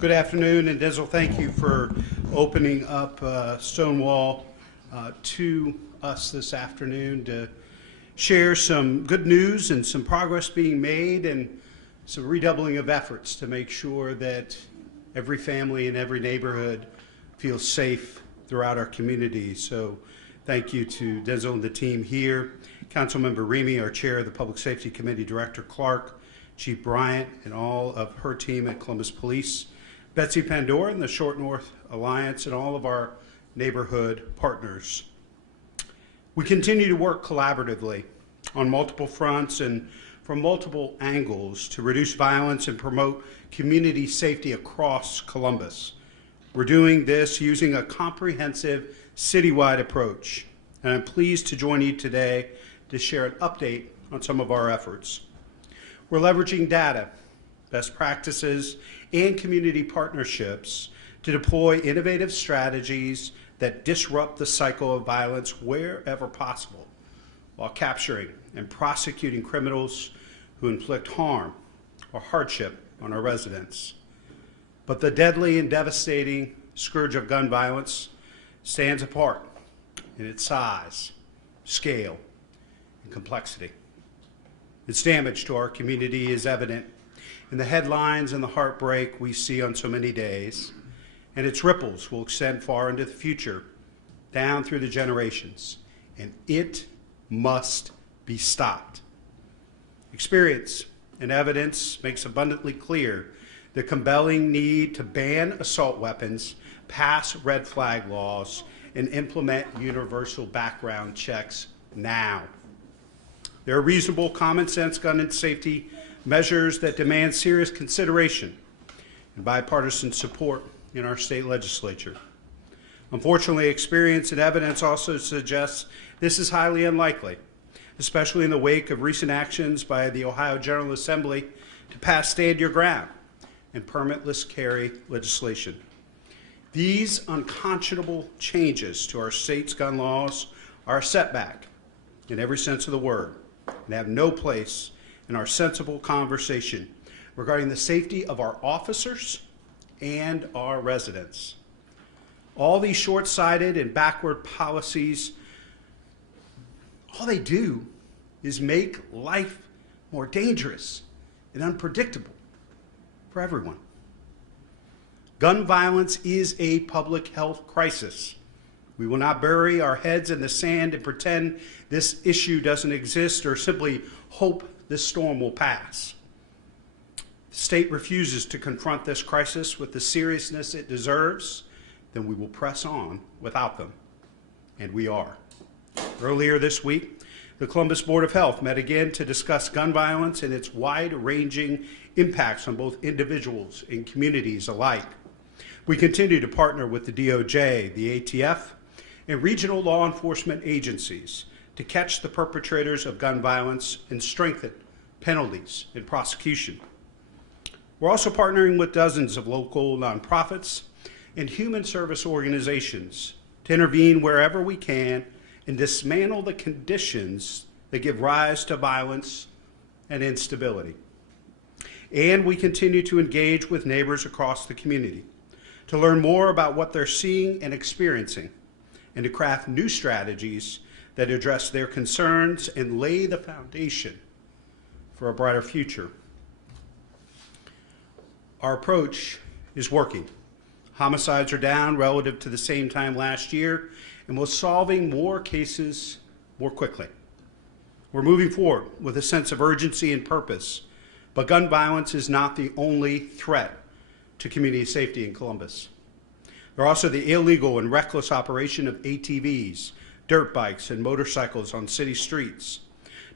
Good afternoon, and Denzel, thank you for opening up Stonewall to us this afternoon to share some good news and some progress being made and some redoubling of efforts to make sure that every family in every neighborhood feels safe throughout our community. So thank you to Denzel and the team here, Councilmember Remy, our chair of the Public Safety Committee, Director Clark, Chief Bryant, and all of her team at Columbus Police, Betsy Pandora and the Short North Alliance, and all of our neighborhood partners. We continue to work collaboratively on multiple fronts and from multiple angles to reduce violence and promote community safety across Columbus. We're doing this using a comprehensive citywide approach, and I'm pleased to join you today to share an update on some of our efforts. We're leveraging data, best practices, and community partnerships to deploy innovative strategies that disrupt the cycle of violence wherever possible, while capturing and prosecuting criminals who inflict harm or hardship on our residents. But the deadly and devastating scourge of gun violence stands apart in its size, scale, and complexity. Its damage to our community is evident in the headlines and the heartbreak we see on so many days, and its ripples will extend far into the future, down through the generations, and it must be stopped. Experience and evidence makes abundantly clear the compelling need to ban assault weapons, pass red flag laws, and implement universal background checks now. There are reasonable, common sense gun and safety measures that demand serious consideration and bipartisan support in our state legislature. Unfortunately, experience and evidence also suggests this is highly unlikely, especially in the wake of recent actions by the Ohio General Assembly to pass Stand Your Ground and permitless carry legislation. These unconscionable changes to our state's gun laws are a setback in every sense of the word and have no place in our sensible conversation regarding the safety of our officers and our residents. All these short-sighted and backward policies, all they do is make life more dangerous and unpredictable for everyone. Gun violence is a public health crisis. We will not bury our heads in the sand and pretend this issue doesn't exist or simply hope this storm will pass. The state refuses to confront this crisis with the seriousness it deserves, then we will press on without them, and we are. Earlier this week, the Columbus Board of Health met again to discuss gun violence and its wide-ranging impacts on both individuals and communities alike. We continue to partner with the DOJ, the ATF, and regional law enforcement agencies to catch the perpetrators of gun violence and strengthen penalties and prosecution. We're also partnering with dozens of local nonprofits and human service organizations to intervene wherever we can and dismantle the conditions that give rise to violence and instability. And we continue to engage with neighbors across the community to learn more about what they're seeing and experiencing and to craft new strategies that address their concerns and lay the foundation for a brighter future. Our approach is working. Homicides are down relative to the same time last year, and we're solving more cases more quickly. We're moving forward with a sense of urgency and purpose, but gun violence is not the only threat to community safety in Columbus. There are also the illegal and reckless operation of ATVs, dirt bikes, and motorcycles on city streets.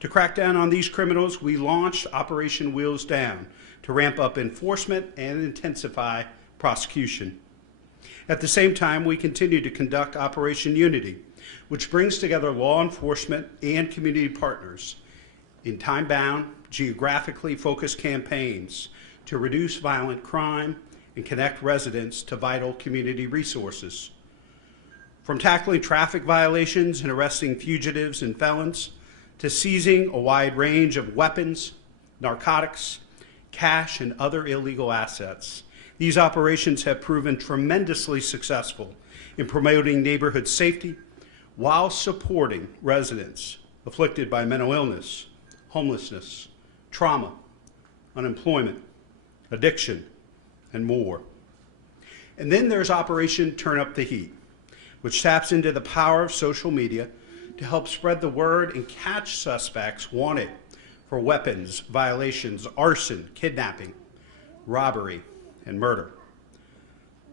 To crack down on these criminals, we launched Operation Wheels Down to ramp up enforcement and intensify prosecution. At the same time, we continue to conduct Operation Unity, which brings together law enforcement and community partners in time-bound, geographically focused campaigns to reduce violent crime and connect residents to vital community resources. From tackling traffic violations and arresting fugitives and felons, to seizing a wide range of weapons, narcotics, cash, and other illegal assets. These operations have proven tremendously successful in promoting neighborhood safety while supporting residents afflicted by mental illness, homelessness, trauma, unemployment, addiction, and more. And then there's Operation Turn Up the Heat, which taps into the power of social media to help spread the word and catch suspects wanted for weapons, violations, arson, kidnapping, robbery, and murder.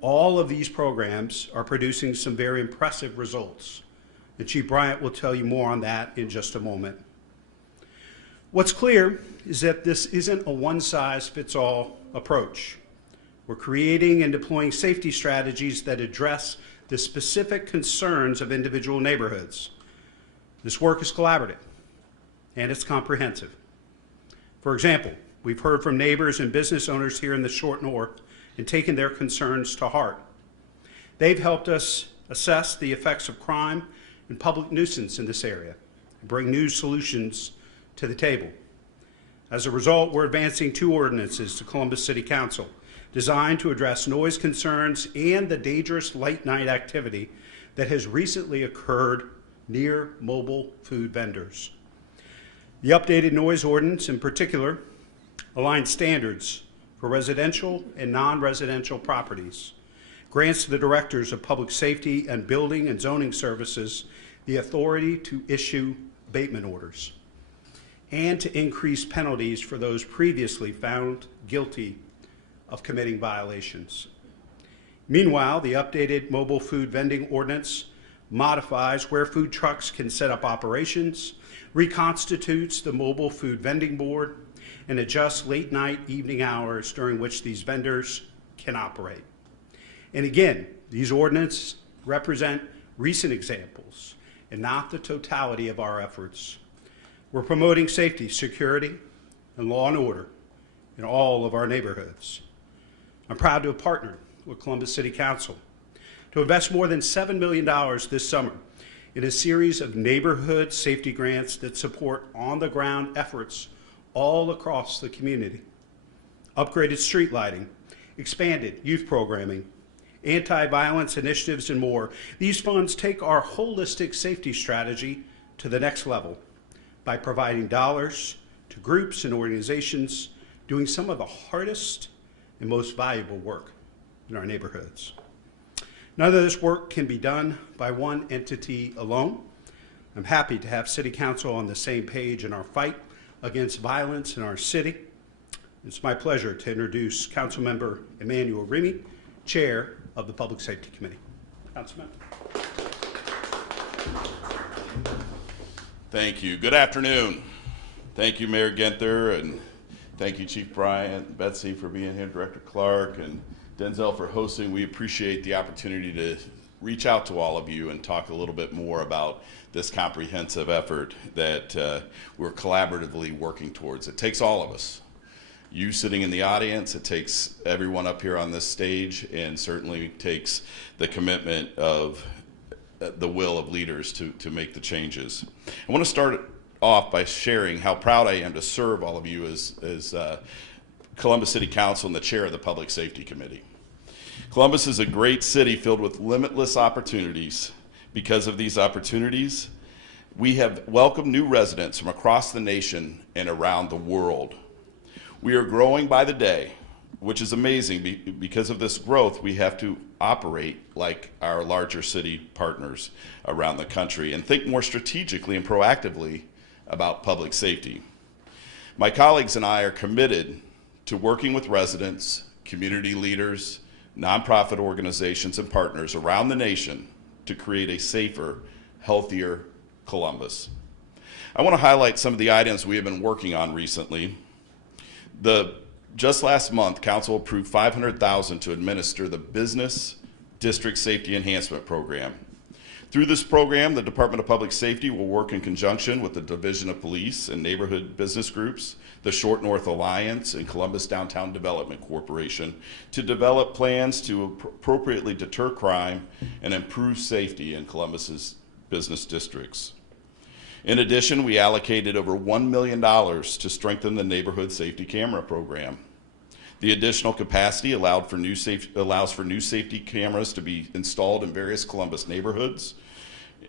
All of these programs are producing some very impressive results, and Chief Bryant will tell you more on that in just a moment. What's clear is that this isn't a one-size-fits-all approach. We're creating and deploying safety strategies that address the specific concerns of individual neighborhoods. This work is collaborative, and it's comprehensive. For example, we've heard from neighbors and business owners here in the Short North and taken their concerns to heart. They've helped us assess the effects of crime and public nuisance in this area and bring new solutions to the table. As a result, we're advancing 2 ordinances to Columbus City Council designed to address noise concerns and the dangerous late night activity that has recently occurred near mobile food vendors. The updated noise ordinance in particular aligns standards for residential and non-residential properties, grants to the directors of public safety and building and zoning services the authority to issue abatement orders, and to increase penalties for those previously found guilty of committing violations. Meanwhile, the updated mobile food vending ordinance modifies where food trucks can set up operations, reconstitutes the mobile food vending board, and adjusts late night evening hours during which these vendors can operate. And again, these ordinances represent recent examples and not the totality of our efforts. We're promoting safety, security, and law and order in all of our neighborhoods. I'm proud to have partnered with Columbus City Council to invest more than $7 million this summer in a series of neighborhood safety grants that support on-the-ground efforts all across the community. Upgraded street lighting, expanded youth programming, anti-violence initiatives, and more. These funds take our holistic safety strategy to the next level by providing dollars to groups and organizations doing some of the hardest and most valuable work in our neighborhoods. None of this work can be done by one entity alone. I'm happy to have City Council on the same page in our fight against violence in our city. It's my pleasure to introduce Councilmember Emmanuel Remy, Chair of the Public Safety Committee. Councilmember. Thank you. Good afternoon. Thank you, Mayor Ginther, and thank you, Chief Bryant, Betsy for being here, Director Clark, and Denzel for hosting. We appreciate the opportunity to reach out to all of you and talk a little bit more about this comprehensive effort that we're collaboratively working towards. It takes all of us. You sitting in the audience, it takes everyone up here on this stage, and certainly takes the commitment of the will of leaders to make the changes. I want to start off by sharing how proud I am to serve all of you as Columbus City Council and the chair of the Public Safety Committee. Columbus is a great city filled with limitless opportunities. Because of these opportunities, we have welcomed new residents from across the nation and around the world. We are growing by the day, which is amazing. Because of this growth, we have to operate like our larger city partners around the country and think more strategically and proactively about public safety. My colleagues and I are committed to working with residents, community leaders, nonprofit organizations, and partners around the nation to create a safer, healthier Columbus. I want to highlight some of the items we have been working on recently. Just last month, Council approved $500,000 to administer the Business District Safety Enhancement Program. Through this program, the Department of Public Safety will work in conjunction with the Division of Police and neighborhood business groups, the Short North Alliance, and Columbus Downtown Development Corporation to develop plans to appropriately deter crime and improve safety in Columbus's business districts. In addition, we allocated over $1 million to strengthen the neighborhood safety camera program. The additional capacity allows for new safety cameras to be installed in various Columbus neighborhoods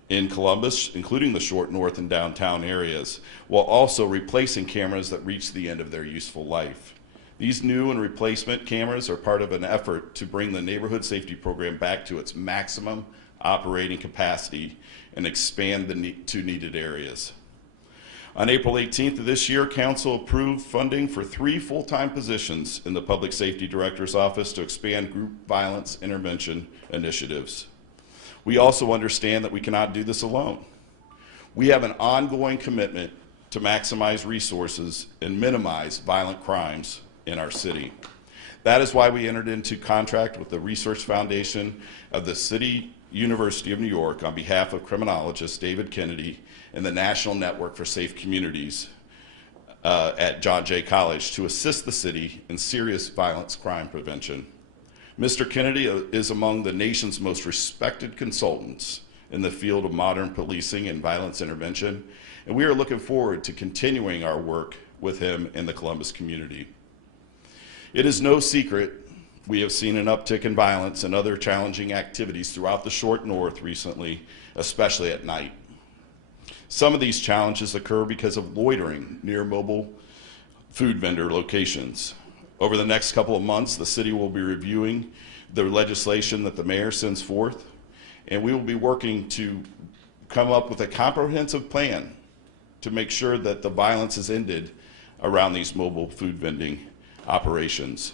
in Columbus, including the short north and downtown areas, while also replacing cameras that reach the end of their useful life. These new and replacement cameras are part of an effort to bring the neighborhood safety program back to its maximum operating capacity and expand to needed areas. On April 18th of this year, Council approved funding for 3 full-time positions in the Public Safety Director's Office to expand group violence intervention initiatives. We also understand that we cannot do this alone. We have an ongoing commitment to maximize resources and minimize violent crimes in our city. That is why we entered into contract with the Research Foundation of the City University of New York on behalf of criminologist David Kennedy and the National Network for Safe Communities at John Jay College to assist the city in serious violence crime prevention. Mr. Kennedy is among the nation's most respected consultants in the field of modern policing and violence intervention, and we are looking forward to continuing our work with him in the Columbus community. It is no secret we have seen an uptick in violence and other challenging activities throughout the short north recently, especially at night. Some of these challenges occur because of loitering near mobile food vendor locations. Over the next couple of months, the city will be reviewing the legislation that the mayor sends forth, and we will be working to come up with a comprehensive plan to make sure that the violence is ended around these mobile food vending operations.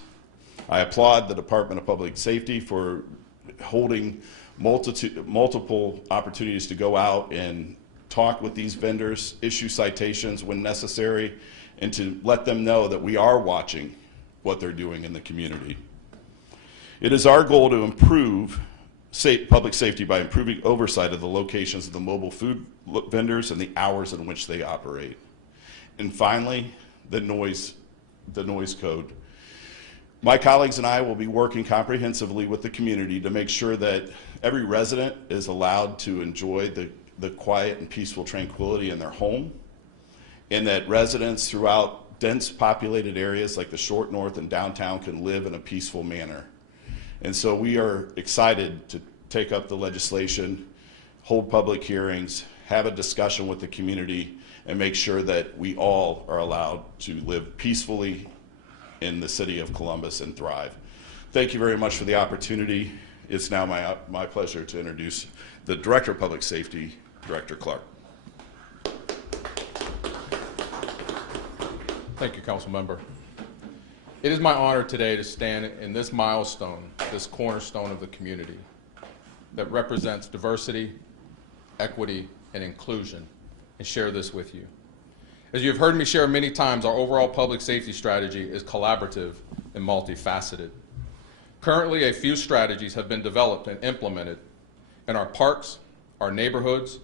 I applaud the Department of Public Safety for holding multiple opportunities to go out and talk with these vendors, issue citations when necessary, and to let them know that we are watching what they're doing in the community. It is our goal to improve public safety by improving oversight of the locations of the mobile food vendors and the hours in which they operate. And finally, the noise code. My colleagues and I will be working comprehensively with the community to make sure that every resident is allowed to enjoy the quiet and peaceful tranquility in their home, and that residents throughout dense populated areas like the short north and downtown can live in a peaceful manner. And so we are excited to take up the legislation, hold public hearings, have a discussion with the community, and make sure that we all are allowed to live peacefully in the city of Columbus and thrive. Thank you very much for the opportunity. It's now my pleasure to introduce the Director of Public Safety, Director Clark. Thank you, Council Member. It is my honor today to stand in this milestone, this cornerstone of the community that represents diversity, equity, and inclusion, and share this with you. As you have heard me share many times, our overall public safety strategy is collaborative and multifaceted. Currently, a few strategies have been developed and implemented in our parks, our neighborhoods,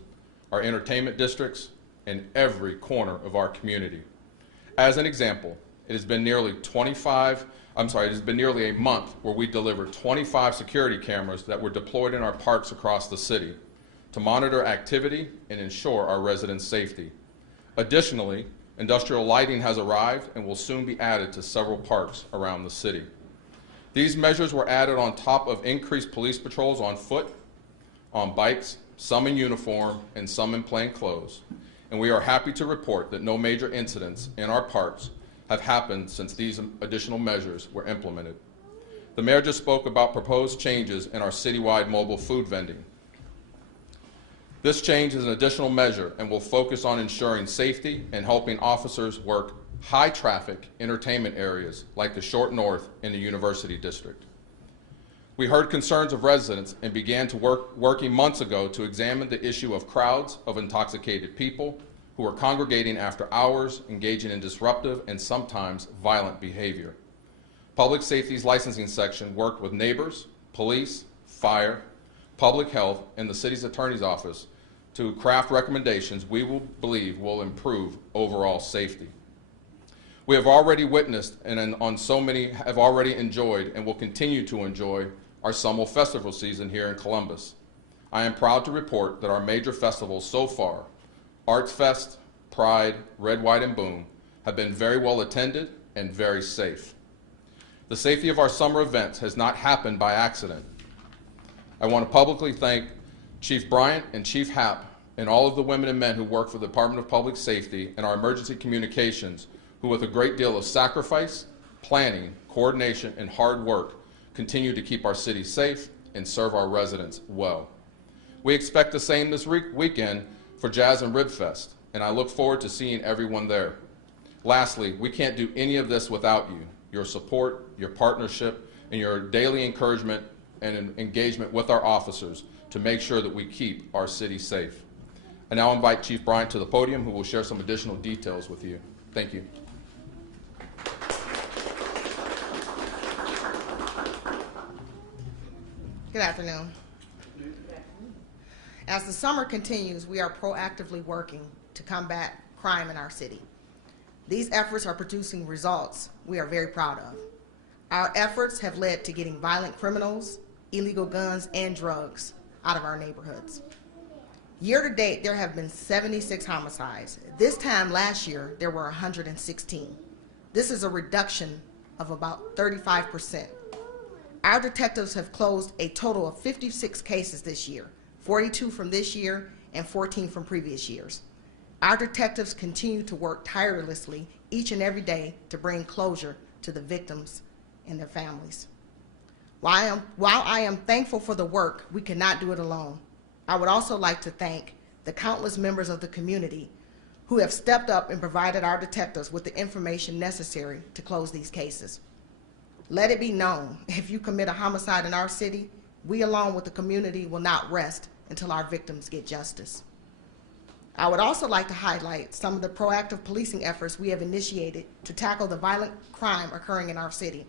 our entertainment districts, and every corner of our community. As an example, it has been nearly a month where we delivered 25 security cameras that were deployed in our parks across the city to monitor activity and ensure our residents' safety. Additionally, industrial lighting has arrived and will soon be added to several parks around the city. These measures were added on top of increased police patrols on foot, on bikes, some in uniform, and some in plain clothes. And we are happy to report that no major incidents in our parks have happened since these additional measures were implemented. The mayor just spoke about proposed changes in our citywide mobile food vending. This change is an additional measure and will focus on ensuring safety and helping officers work high-traffic entertainment areas like the Short North and the University District. We heard concerns of residents and began working months ago to examine the issue of crowds of intoxicated people who are congregating after hours, engaging in disruptive and sometimes violent behavior. Public Safety's licensing section worked with neighbors, police, fire, public health, and the city's attorney's office to craft recommendations we believe will improve overall safety. We have already witnessed and have already enjoyed and will continue to enjoy our summer festival season here in Columbus. I am proud to report that our major festivals so far, Arts Fest, Pride, Red, White, and Boom, have been very well attended and very safe. The safety of our summer events has not happened by accident. I want to publicly thank Chief Bryant and Chief Happ and all of the women and men who work for the Department of Public Safety and our emergency communications, who with a great deal of sacrifice, planning, coordination, and hard work continue to keep our city safe and serve our residents well. We expect the same this weekend for Jazz and Rib Fest, and I look forward to seeing everyone there. Lastly, we can't do any of this without you, your support, your partnership, and your daily encouragement and engagement with our officers to make sure that we keep our city safe. I now invite Chief Bryant to the podium, who will share some additional details with you. Thank you. Good afternoon. As the summer continues, we are proactively working to combat crime in our city. These efforts are producing results we are very proud of. Our efforts have led to getting violent criminals, illegal guns, and drugs out of our neighborhoods. Year to date, there have been 76 homicides. This time last year, there were 116. This is a reduction of about 35%. Our detectives have closed a total of 56 cases this year, 42 from this year and 14 from previous years. Our detectives continue to work tirelessly each and every day to bring closure to the victims and their families. While I am thankful for the work, we cannot do it alone. I would also like to thank the countless members of the community who have stepped up and provided our detectives with the information necessary to close these cases. Let it be known, if you commit a homicide in our city, we along with the community will not rest until our victims get justice. I would also like to highlight some of the proactive policing efforts we have initiated to tackle the violent crime occurring in our city.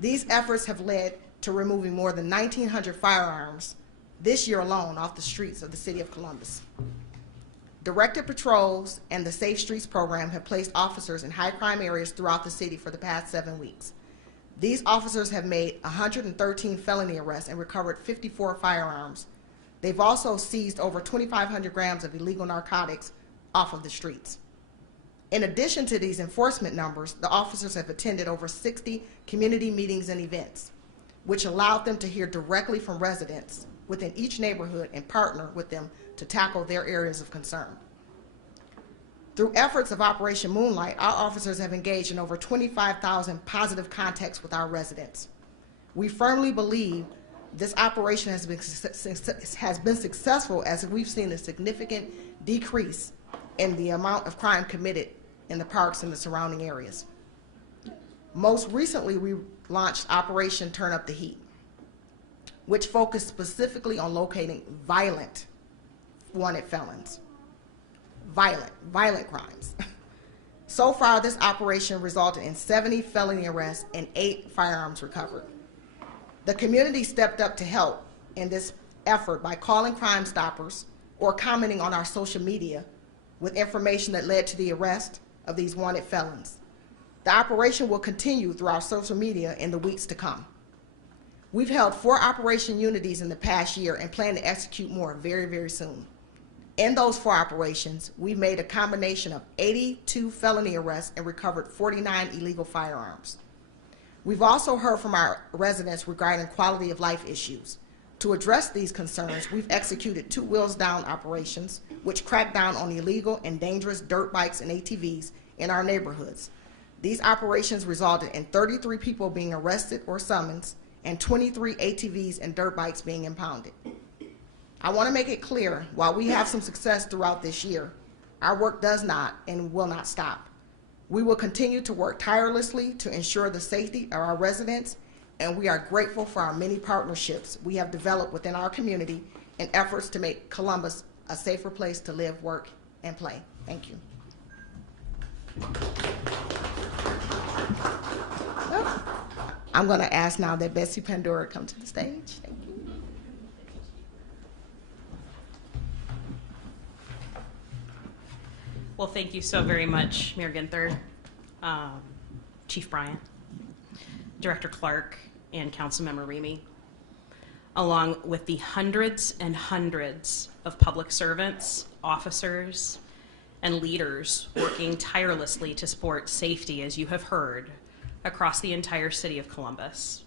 These efforts have led to removing more than 1,900 firearms this year alone off the streets of the city of Columbus. Directed patrols and the Safe Streets program have placed officers in high crime areas throughout the city for the past 7 weeks. These officers have made 113 felony arrests and recovered 54 firearms. They've also seized over 2,500 grams of illegal narcotics off of the streets. In addition to these enforcement numbers, the officers have attended over 60 community meetings and events, which allowed them to hear directly from residents within each neighborhood and partner with them to tackle their areas of concern. Through efforts of Operation Moonlight, our officers have engaged in over 25,000 positive contacts with our residents. We firmly believe this operation has been successful, as we've seen a significant decrease in the amount of crime committed in the parks and the surrounding areas. Most recently, we launched Operation Turn Up the Heat, which focused specifically on locating violent wanted felons. Violent crimes. So far, this operation resulted in 70 felony arrests and 8 firearms recovered. The community stepped up to help in this effort by calling Crime Stoppers or commenting on our social media with information that led to the arrest of these wanted felons. The operation will continue through our social media in the weeks to come. We've held 4 Operation Unities in the past year and plan to execute more very, very soon. In those 4 operations, we've made a combination of 82 felony arrests and recovered 49 illegal firearms. We've also heard from our residents regarding quality of life issues. To address these concerns, we've executed 2 Wheels Down operations, which crack down on illegal and dangerous dirt bikes and ATVs in our neighborhoods. These operations resulted in 33 people being arrested or summoned and 23 ATVs and dirt bikes being impounded. I want to make it clear, while we have some success throughout this year, our work does not and will not stop. We will continue to work tirelessly to ensure the safety of our residents, and we are grateful for our many partnerships we have developed within our community in efforts to make Columbus a safer place to live, work, and play. Thank you. I'm going to ask now that Betsy Pandora come to the stage. Thank you. Well, thank you so very much, Mayor Ginther, Chief Bryant, Director Clark, and Councilmember Remy, along with the hundreds and hundreds of public servants, officers, and leaders working tirelessly to support safety, as you have heard, across the entire city of Columbus.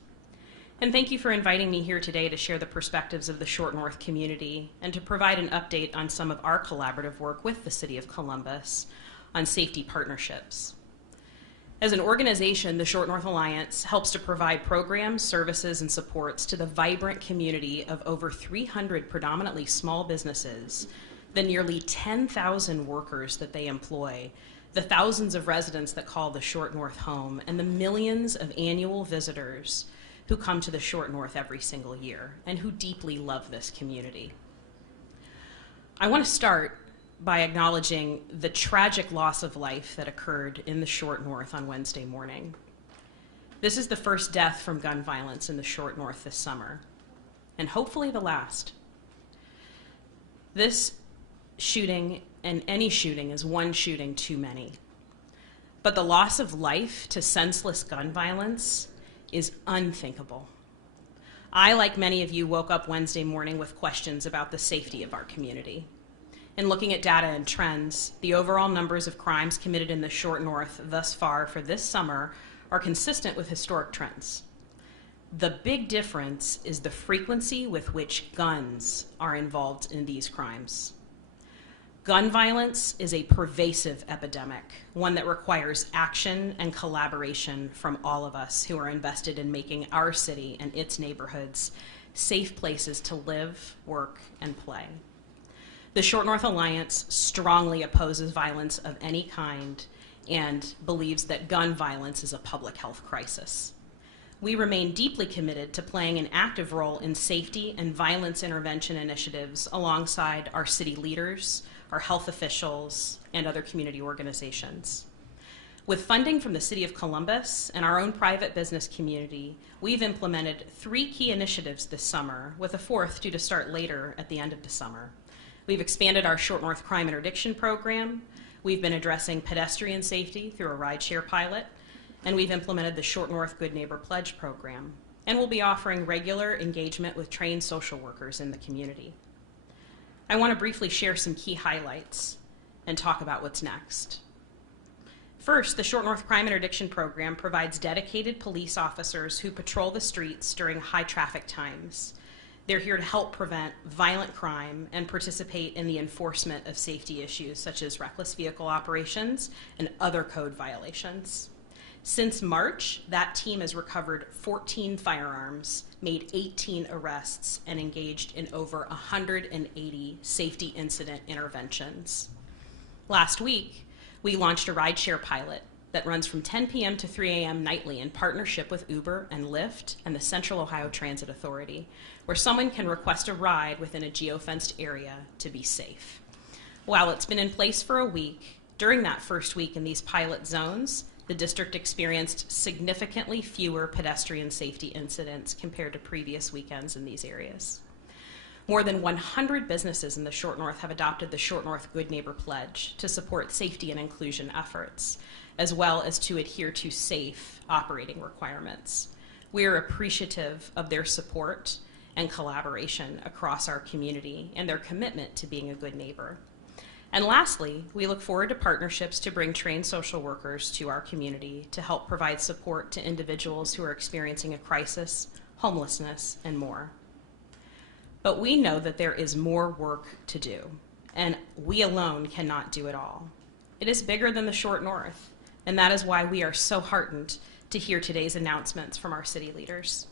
And thank you for inviting me here today to share the perspectives of the Short North community and to provide an update on some of our collaborative work with the city of Columbus on safety partnerships. As an organization, the Short North Alliance helps to provide programs, services, and supports to the vibrant community of over 300 predominantly small businesses, the nearly 10,000 workers that they employ, the thousands of residents that call the Short North home, and the millions of annual visitors who come to the Short North every single year and who deeply love this community. I want to start by acknowledging the tragic loss of life that occurred in the Short North on Wednesday morning. This is the first death from gun violence in the Short North this summer, and hopefully the last. This shooting, and any shooting, is one shooting too many. But the loss of life to senseless gun violence is unthinkable. I, like many of you, woke up Wednesday morning with questions about the safety of our community. In looking at data and trends, the overall numbers of crimes committed in the Short North thus far for this summer are consistent with historic trends. The big difference is the frequency with which guns are involved in these crimes. Gun violence is a pervasive epidemic, one that requires action and collaboration from all of us who are invested in making our city and its neighborhoods safe places to live, work, and play. The Short North Alliance strongly opposes violence of any kind and believes that gun violence is a public health crisis. We remain deeply committed to playing an active role in safety and violence intervention initiatives alongside our city leaders, our health officials, and other community organizations. With funding from the City of Columbus and our own private business community, we've implemented 3 key initiatives this summer, with a 4th due to start later at the end of the summer. We've expanded our Short North Crime Interdiction program, we've been addressing pedestrian safety through a rideshare pilot, and we've implemented the Short North Good Neighbor Pledge program, and we'll be offering regular engagement with trained social workers in the community. I want to briefly share some key highlights and talk about what's next. First, the Short North Crime Interdiction program provides dedicated police officers who patrol the streets during high traffic times. They're here to help prevent violent crime and participate in the enforcement of safety issues such as reckless vehicle operations and other code violations. Since March, that team has recovered 14 firearms, made 18 arrests, and engaged in over 180 safety incident interventions. Last week, we launched a rideshare pilot that runs from 10 p.m. to 3 a.m. nightly in partnership with Uber and Lyft and the Central Ohio Transit Authority, where someone can request a ride within a geofenced area to be safe. While it's been in place for a week, during that first week in these pilot zones, the district experienced significantly fewer pedestrian safety incidents compared to previous weekends in these areas. More than 100 businesses in the Short North have adopted the Short North Good Neighbor Pledge to support safety and inclusion efforts, as well as to adhere to safe operating requirements. We are appreciative of their support and collaboration across our community and their commitment to being a good neighbor. And lastly, we look forward to partnerships to bring trained social workers to our community to help provide support to individuals who are experiencing a crisis, homelessness, and more. But we know that there is more work to do, and we alone cannot do it all. It is bigger than the Short North, and that is why we are so heartened to hear today's announcements from our city leaders.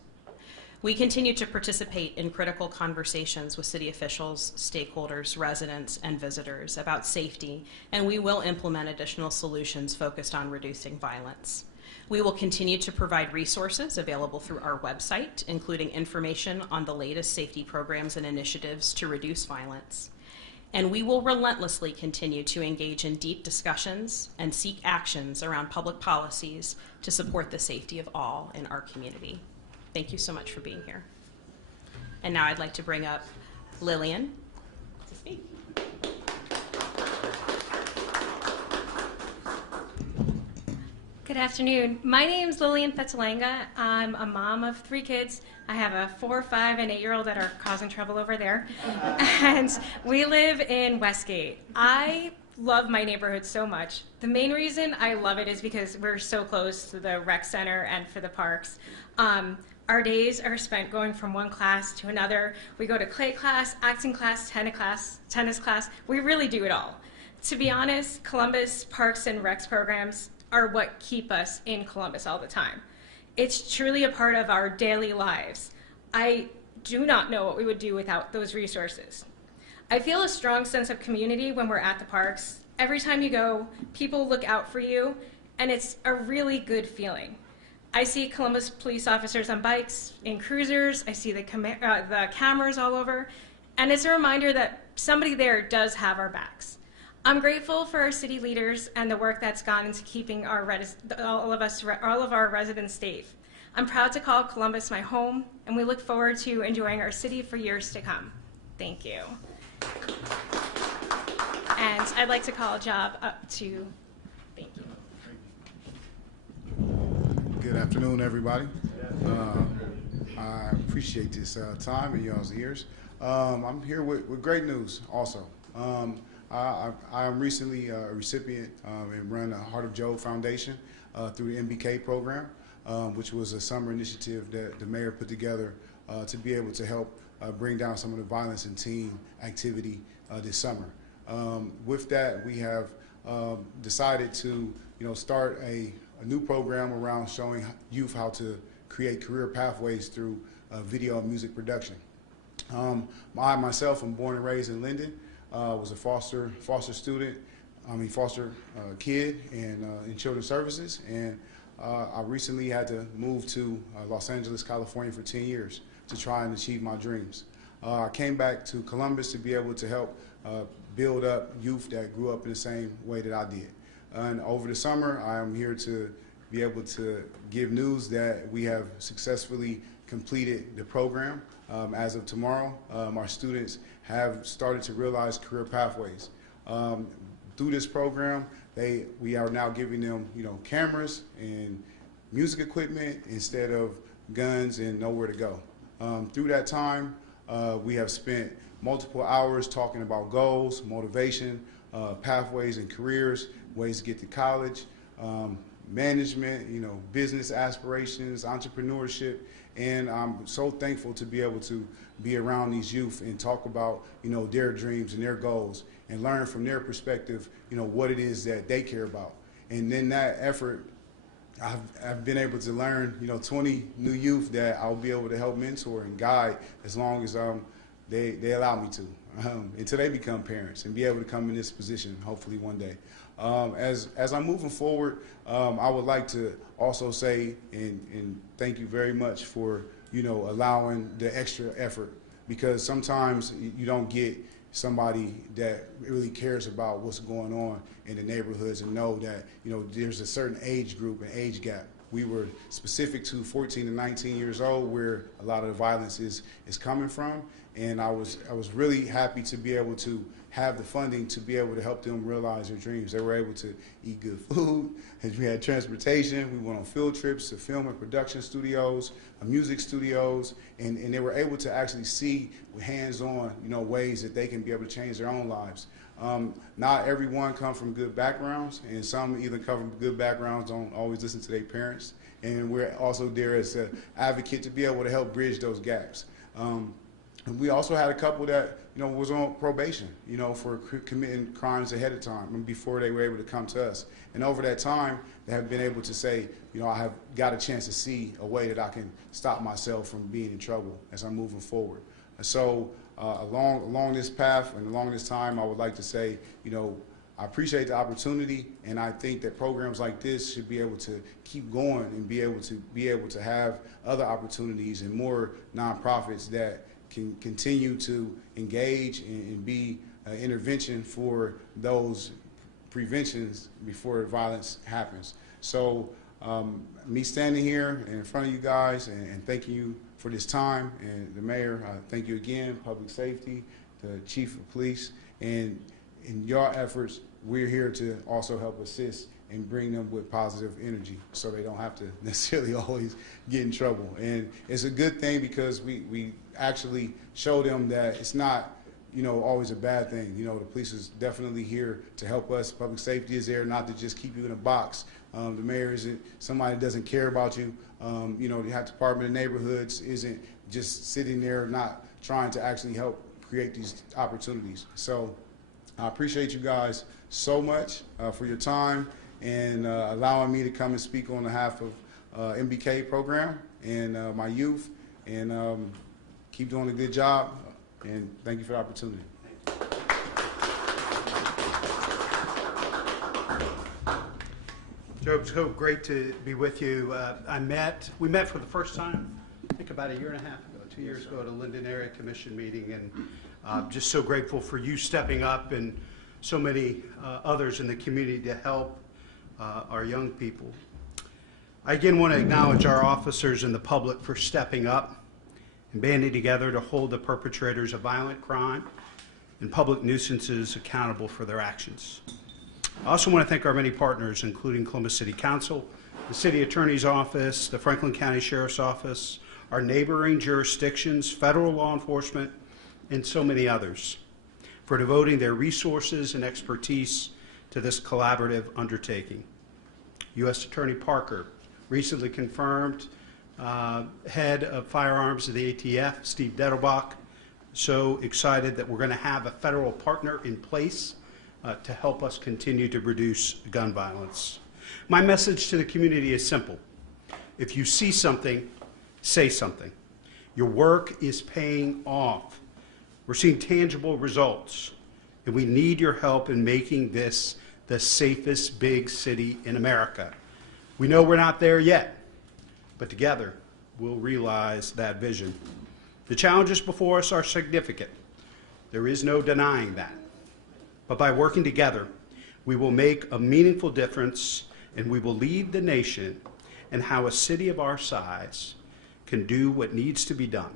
We continue to participate in critical conversations with city officials, stakeholders, residents, and visitors about safety, and we will implement additional solutions focused on reducing violence. We will continue to provide resources available through our website, including information on the latest safety programs and initiatives to reduce violence. And we will relentlessly continue to engage in deep discussions and seek actions around public policies to support the safety of all in our community. Thank you so much for being here. And now I'd like to bring up Lillian to speak. Good afternoon. My name is Lillian Thetalanga. I'm a mom of 3 kids. I have a 4-, 5-, and 8-year-old that are causing trouble over there. And we live in Westgate. I love my neighborhood so much. The main reason I love it is because we're so close to the rec center and for the parks. Our days are spent going from one class to another. We go to clay class, acting class, tennis class. We really do it all. To be honest, Columbus Parks and Recs programs are what keep us in Columbus all the time. It's truly a part of our daily lives. I do not know what we would do without those resources. I feel a strong sense of community when we're at the parks. Every time you go, people look out for you, and it's a really good feeling. I see Columbus police officers on bikes, in cruisers, I see the cameras all over, and it's a reminder that somebody there does have our backs. I'm grateful for our city leaders and the work that's gone into keeping all of our residents safe. I'm proud to call Columbus my home, and we look forward to enjoying our city for years to come. Thank you. And I'd like to call a job up to, thank you. Good afternoon, everybody. I appreciate this time in y'all's ears. I'm here with great news also. I am recently a recipient and run the Heart of Joe Foundation through the MBK program, which was a summer initiative that the mayor put together to be able to help bring down some of the violence in teen activity this summer. With that, we have decided to start a new program around showing youth how to create career pathways through video and music production. I myself am born and raised in Linden, was a foster kid in children's services, and I recently had to move to Los Angeles, California for 10 years to try and achieve my dreams. I came back to Columbus to be able to help build up youth that grew up in the same way that I did. And over the summer, I am here to be able to give news that we have successfully completed the program. As of tomorrow, our students have started to realize career pathways. Through this program, we are now giving them, cameras and music equipment instead of guns and nowhere to go. Through that time, we have spent multiple hours talking about goals, motivation, pathways and careers, ways to get to college, management, business aspirations, entrepreneurship, and I'm so thankful to be able to be around these youth and talk about, their dreams and their goals and learn from their perspective, what it is that they care about. And in that effort, I've been able to learn, 20 new youth that I'll be able to help mentor and guide as long as they allow me to, until they become parents and be able to come in this position, hopefully one day. As I'm moving forward, I would like to also say and thank you very much for allowing the extra effort, because sometimes you don't get somebody that really cares about what's going on in the neighborhoods and know that there's a certain age group and age gap. We were specific to 14 to 19 years old, where a lot of the violence is coming from, and I was really happy to be able to have the funding to be able to help them realize their dreams. They were able to eat good food, we had transportation, we went on field trips to film and production studios, music studios, and they were able to actually see with hands-on, ways that they can be able to change their own lives. Not everyone come from good backgrounds, and some either come from good backgrounds, don't always listen to their parents, and we're also there as an advocate to be able to help bridge those gaps. We also had a couple that was on probation, for committing crimes ahead of time and before they were able to come to us. And over that time, they have been able to say, I have got a chance to see a way that I can stop myself from being in trouble as I'm moving forward. And so along this path and along this time, I would like to say, I appreciate the opportunity, and I think that programs like this should be able to keep going and be able to have other opportunities and more nonprofits that can continue to engage and be an intervention for those preventions before violence happens. So me standing here in front of you guys and thanking you for this time, and the mayor, thank you again, public safety, the chief of police, and in your efforts, we're here to also help assist and bring them with positive energy so they don't have to necessarily always get in trouble. And it's a good thing because we actually show them that it's not always a bad thing. The police is definitely here to help us. Public safety is there not to just keep you in a box. The mayor isn't somebody that doesn't care about you. The health department of neighborhoods isn't just sitting there not trying to actually help create these opportunities. So I appreciate you guys so much for your time and allowing me to come and speak on behalf of MBK program and my youth, and keep doing a good job, and thank you for the opportunity. Joe, it's so great to be with you. We met for the first time, I think about 1.5 years ago, 2 years ago at a Linden Area Commission meeting, and just so grateful for you stepping up and so many others in the community to help our young people. I again want to acknowledge our officers and the public for stepping up and banding together to hold the perpetrators of violent crime and public nuisances accountable for their actions. I also want to thank our many partners, including Columbus City Council, the City Attorney's Office, the Franklin County Sheriff's Office, our neighboring jurisdictions, federal law enforcement, and so many others, for devoting their resources and expertise to this collaborative undertaking. U.S. Attorney Parker recently confirmed head of firearms of the ATF, Steve Dettelbach. So excited that we're going to have a federal partner in place to help us continue to reduce gun violence. My message to the community is simple. If you see something, say something. Your work is paying off. We're seeing tangible results, and we need your help in making this the safest big city in America. We know we're not there yet, but together we'll realize that vision. The challenges before us are significant. There is no denying that. But by working together, we will make a meaningful difference, and we will lead the nation in how a city of our size can do what needs to be done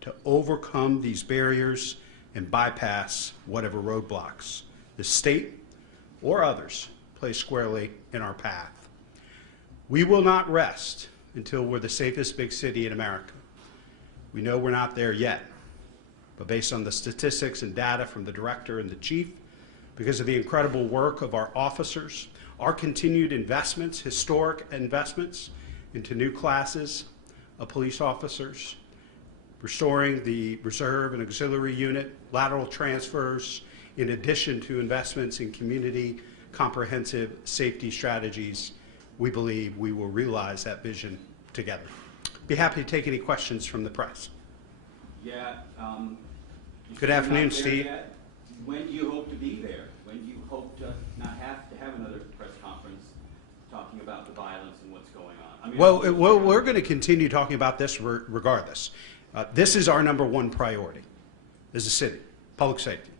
to overcome these barriers and bypass whatever roadblocks the state or others place squarely in our path. We will not rest until we're the safest big city in America. We know we're not there yet, but based on the statistics and data from the director and the chief, because of the incredible work of our officers, our continued investments, historic investments into new classes of police officers, restoring the reserve and auxiliary unit, lateral transfers, in addition to investments in community comprehensive safety strategies, we believe we will realize that vision together. Be happy to take any questions from the press. Yeah. Good afternoon, Steve. Yet. When do you hope to be there? When do you hope to not have to have another press conference talking about the violence and what's going on? I mean, Well, we're going to continue talking about this regardless. This is our #1 priority as a city, public safety.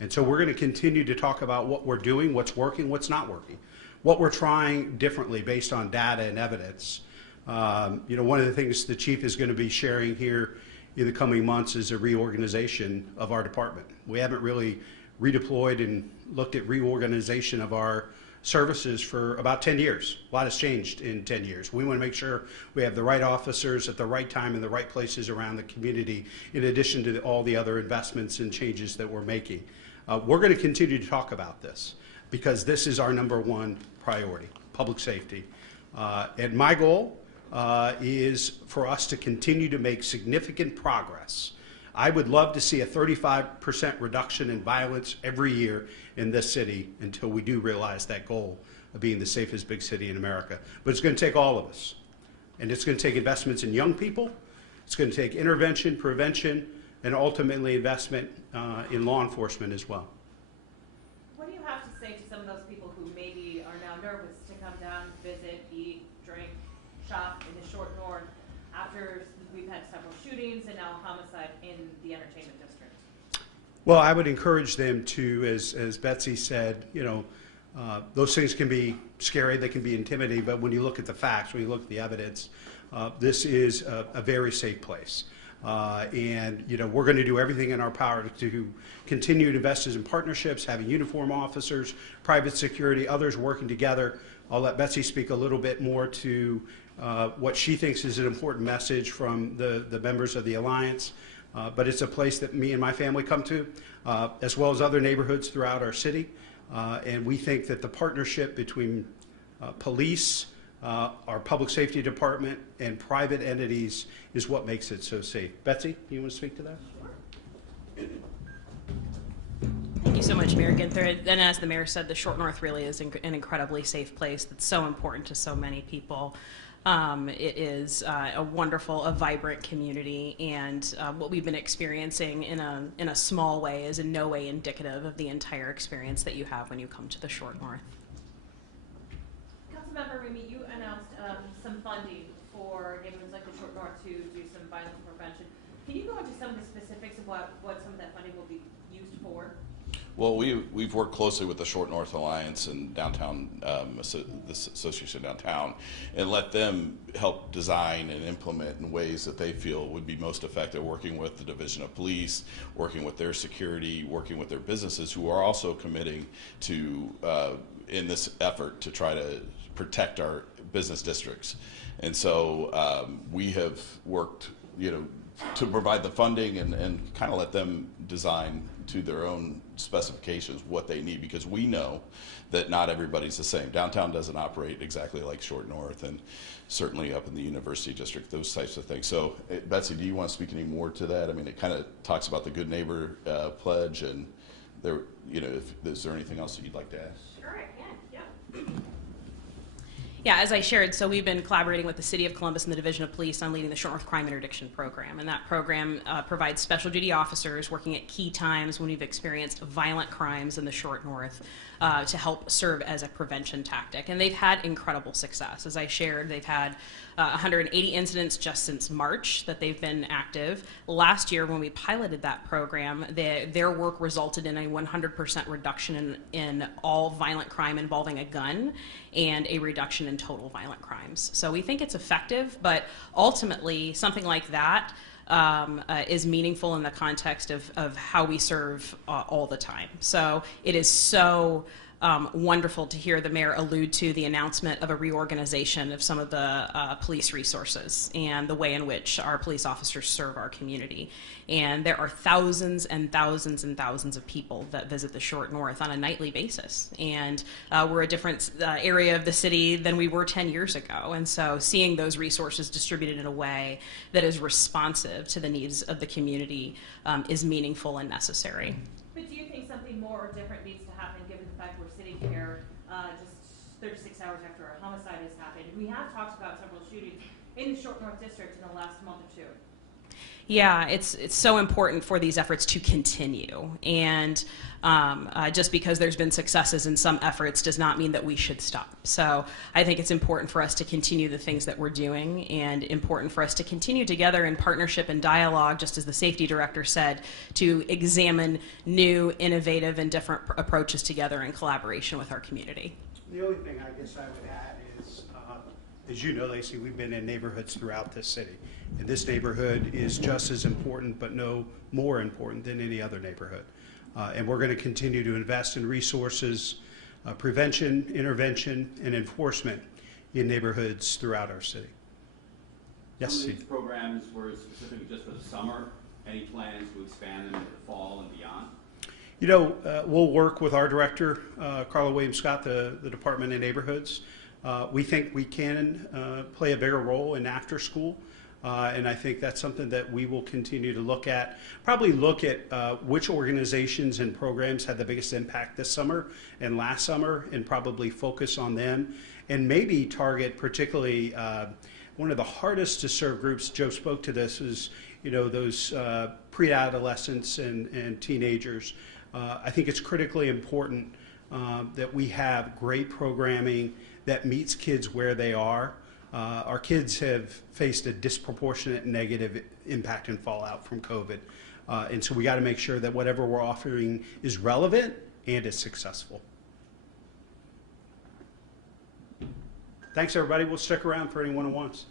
And so we're going to continue to talk about what we're doing, what's working, what's not working, what we're trying differently based on data and evidence. One of the things the chief is going to be sharing here in the coming months is a reorganization of our department. We haven't really redeployed and looked at reorganization of our services for about 10 years. A lot has changed in 10 years. We want to make sure we have the right officers at the right time in the right places around the community, in addition to all the other investments and changes that we're making. We're going to continue to talk about this because this is our #1 priority, public safety. And my goal is for us to continue to make significant progress. I would love to see a 35% reduction in violence every year in this city until we do realize that goal of being the safest big city in America. But it's going to take all of us. And it's going to take investments in young people. It's going to take intervention, prevention, and ultimately investment in law enforcement as well. What do you have to say to some of those people who maybe are now nervous to come down, visit, eat, drink, shop in the short north after we've had several shootings and now a homicide in the entertainment district? Well, I would encourage them to, as Betsy said, those things can be scary, they can be intimidating, but when you look at the facts, when you look at the evidence, this is a very safe place. And we're going to do everything in our power to continue to invest in partnerships, having uniform officers, private security, others working together. I'll let Betsy speak a little bit more to what she thinks is an important message from the members of the Alliance. but it's a place that me and my family come to, as well as other neighborhoods throughout our city. And we think that the partnership between police, our public safety department, and private entities is what makes it so safe. Betsy, do you want to speak to that? Thank you so much, Mayor Ginther. And as the mayor said, the Short North really is an incredibly safe place that's so important to so many people. It is a wonderful, a vibrant community, and what we've been experiencing in a small way is in no way indicative of the entire experience that you have when you come to the Short North. Councilmember Remy, you announced some funding for neighborhoods like the Short North to do some violence prevention. Can you go into some of the specifics of what some of that funding will be used for? Well, we've worked closely with the Short North Alliance and downtown, this association downtown, and let them help design and implement in ways that they feel would be most effective, working with the Division of Police, working with their security, working with their businesses who are also committing to, in this effort to try to protect our business districts. And so we have worked, to provide the funding and kind of let them design to their own specifications what they need, because we know that not everybody's the same. Downtown doesn't operate exactly like Short North, and certainly up in the University District, those types of things. So, Betsy, do you want to speak any more to that? I mean, it kind of talks about the Good Neighbor pledge, and there, is there anything else that you'd like to add? Sure, I can. Yeah. Yeah, as I shared, so we've been collaborating with the City of Columbus and the Division of Police on leading the Short North Crime Interdiction program. And that program provides special duty officers working at key times when we've experienced violent crimes in the Short North to help serve as a prevention tactic. And they've had incredible success. As I shared, they've had 180 incidents just since March that they've been active. Last year, when we piloted that program, their work resulted in a 100% reduction in all violent crime involving a gun and a reduction in total violent crimes. So we think it's effective, but ultimately something like that is meaningful in the context of how we serve all the time. So it is so wonderful to hear the mayor allude to the announcement of a reorganization of some of the police resources and the way in which our police officers serve our community. And there are thousands and thousands and thousands of people that visit the Short North on a nightly basis. And we're a different area of the city than we were 10 years ago. And so seeing those resources distributed in a way that is responsive to the needs of the community is meaningful and necessary. But do you think something more or different needs to happen, given the fact we're sitting here just 36 hours after a homicide has happened? And we have talked about several shootings in the Short North District in the last month or two. Yeah, it's so important for these efforts to continue. And just because there's been successes in some efforts does not mean that we should stop. So I think it's important for us to continue the things that we're doing, and important for us to continue together in partnership and dialogue, just as the safety director said, to examine new, innovative, and different approaches together in collaboration with our community. The only thing I guess I would add is, as you know, Lacey, we've been in neighborhoods throughout this city. And this neighborhood is just as important, but no more important than any other neighborhood. And we're going to continue to invest in resources, prevention, intervention, and enforcement in neighborhoods throughout our city. Yes, Some of Steve. these programs were specifically just for the summer. Any plans to expand them into the fall and beyond? We'll work with our director, Carla Williams-Scott, the Department of Neighborhoods. We think we can play a bigger role in after school. And I think that's something that we will continue to look at. Probably look at which organizations and programs had the biggest impact this summer and last summer, and probably focus on them. And maybe target particularly one of the hardest to serve groups. Joe spoke to this, is those pre-adolescents and teenagers. I think it's critically important that we have great programming that meets kids where they are. Our kids have faced a disproportionate negative impact and fallout from COVID. And so we got to make sure that whatever we're offering is relevant and is successful. Thanks, everybody. We'll stick around for anyone who wants.